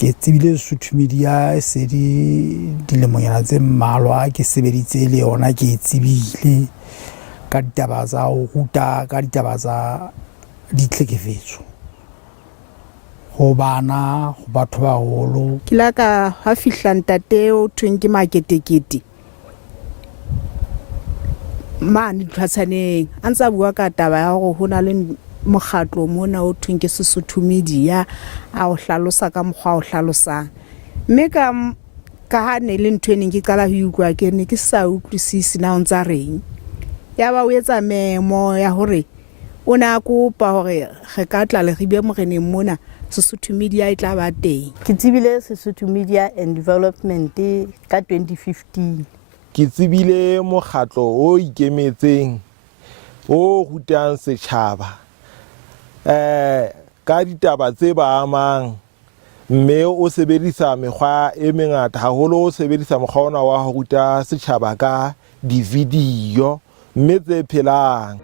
ke tsebile Sesotho media se di dilemonyana tse mmalwa ke sebeditse le yona ke tsebile ka ditaba tsa ho ruta ka ditaba tsa ditlhekefetso ho bana ho batho ba holo. Ke la ka ha fihla ntate o thweng ke maketekete mane Tlhwatshaneng a ntse a bua ka taba ya hore ho na le mokgatlo mona o thweng ke Sesotho media a o hlalosa ka mokgwa o hlalosang, mme ka ha ne le ntho ene ke qala ho utlwa ke ne ke sa utlwisisi na o ntsa reng. Ya ba o etsa memo ya hore o na kopa hore re ka tla Leribe moreneng mona Sesotho media e tla ba teng. Ke tsebile Sesotho media and development ka 2015. Ke tsebile mokgatlo o ikemetseng o rutang setjhaba ka ditaba tse ba amang, mme o sebedisa mekgwa e mengata haholo, o sebedisa mokgwa ona wa ho ruta setjhaba ka di-video mme tse phelang.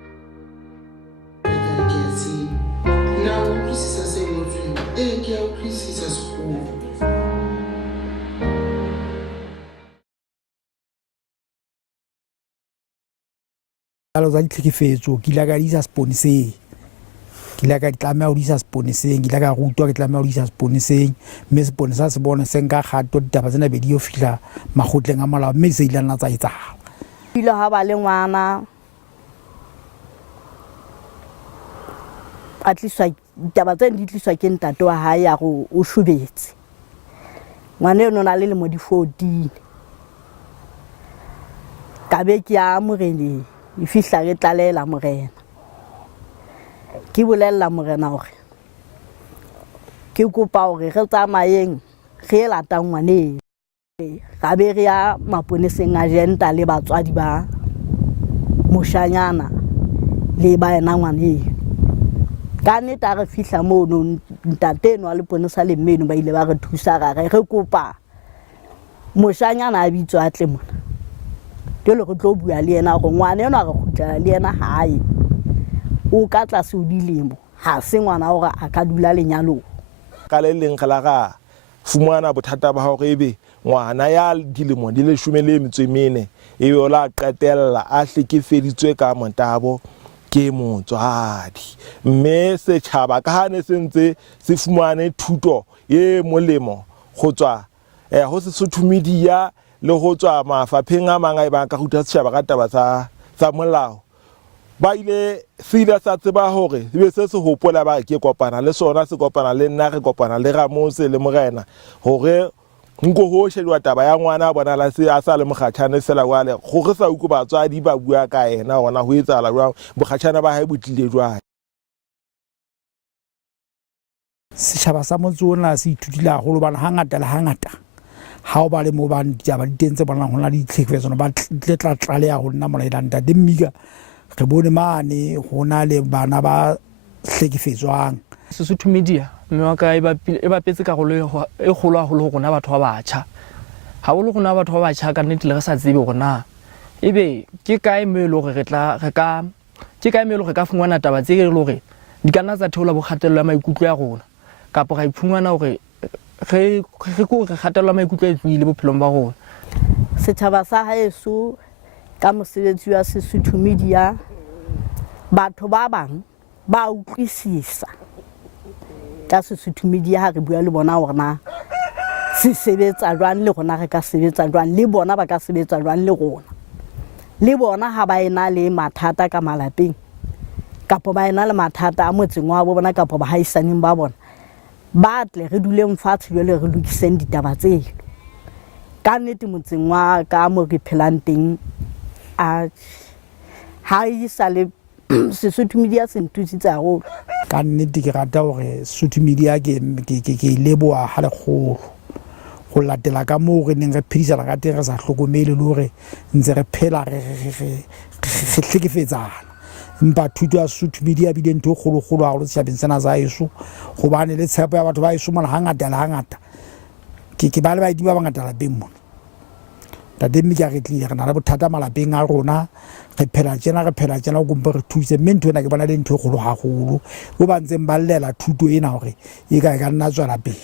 Talo tsa ditlhekefetso ke la ka di isa seponeseng, ke la ka tlameha ho di isa seponeseng, ke la ka rutwa ke tlameha ho di isa seponeseng, mme seponesa se bone se nka kgato ditaba tsena be di yo fihla makgotleng a molao, mme se ile nna tsa etsahala. Ile ha ba le ngwana at least ditaba tse di tliswa ke ntate wa hae ya go o shubetse ngwana eno na le mo di 14 ka be ke ya moreneng e fihla ke tlalela morena ke bolella morena hore ke kopa hore re tsamayeng re lata ngwane ga be re ya maponeseng a jenta le batswadi ba moshanyana le ba ena ngwane ka neta re fihla mono ntate no a le ponesa le mmeno ba ile ba re thusa ga re kopa moshanyana a bitswa atle mona ke le go tlo bua le ena go ngwana eno a re khutla le ena hae o ka tla se o dilemo ha se ngwana hore a ka dula lenyalo ka le leng gela ga fumana bothata ba hore ebe ngwana ya dilemo di 14 ebe o la qetella a hlekefeditswe ka motabo ke motswadi, mme setjhaba ka ha ne sentse se fumane thuto e molemo go tswa ho Sesotho media le ho tswa mafapheng a manga ba ka ruta setjhaba ka taba tsa molao, ba ile sila sa tseba hore be se se hopola ba ke kopana le sona, se kopana le nna, re kopana le Ramose le Morena hore nko ho shedwa taba ya ngwana bona la se a sa le mokgatshane sela wale go re sa uku batswadi ba bua ka ena ona ho etsala jwang bokgatshana ba hae botlile jwang. Setjhaba sa motsona se ithutile haholo bana hangata le hangata ha o ba le mo ba ditaba di tentse bona hona le ditlhekefetso ba tla tlaleha ho nna molaelane ntate mmika re bone mane hona le bana ba hlekefetswang. Sesotho media mme wa ka e bapetse karolo e kgolo haholo go rona batho ba batjha ha bolo gona batho ba batjha ka nnete le re sa tsebe gona ebe ke kae me lo re ka fungwana taba tse ke le hore di kana tsa theola bokgatello ya maikutlo ya rona kapo ga iphungwana hore re go re kgatello ya maikutlo e tswile bophelong ba rona. Setjhaba sa haeso ka mosebetsi wa Sesotho media batho ba bang ba utlwisisa ka Sesotho media ha re bua le bona hore na se sebetsa jwang le rona re ka sebetsa jwang le bona ba ka sebetsa jwang le rona, le bona ha ba ena le mathata ka malapeng kapo ba ena le mathata a motseng wa bona kapo ba haisaneng ba bona ba tle re dule mfatshe jwale re lokiseng ditaba tseno ka nnete motseng wa ka mo re phelang teng a ha isa le Sesotho media se nthusitse haholo ka nnete ke rata hore Sesotho media ke leboha ha le kgolo go latela ka mo re neng re phedisana ka teng re sa hlokomele le hore ntse re phela re hlekefetsana, empa thuto ya Sesotho media bile ntho kgolo haholo setjhabeng sena sa heso gobane le tshepo ya batho ba heso mona hangata le hangata ke ba le ba diba bangata lapeng mona tate mmika re tlile re na le bothata malapeng a rona re phela tjena go mpe re thuse, mme ntho ena ke bona le ntho e kgolo haholo o ba ntseng ba llela thuto ena hore e ka nna tswela pele.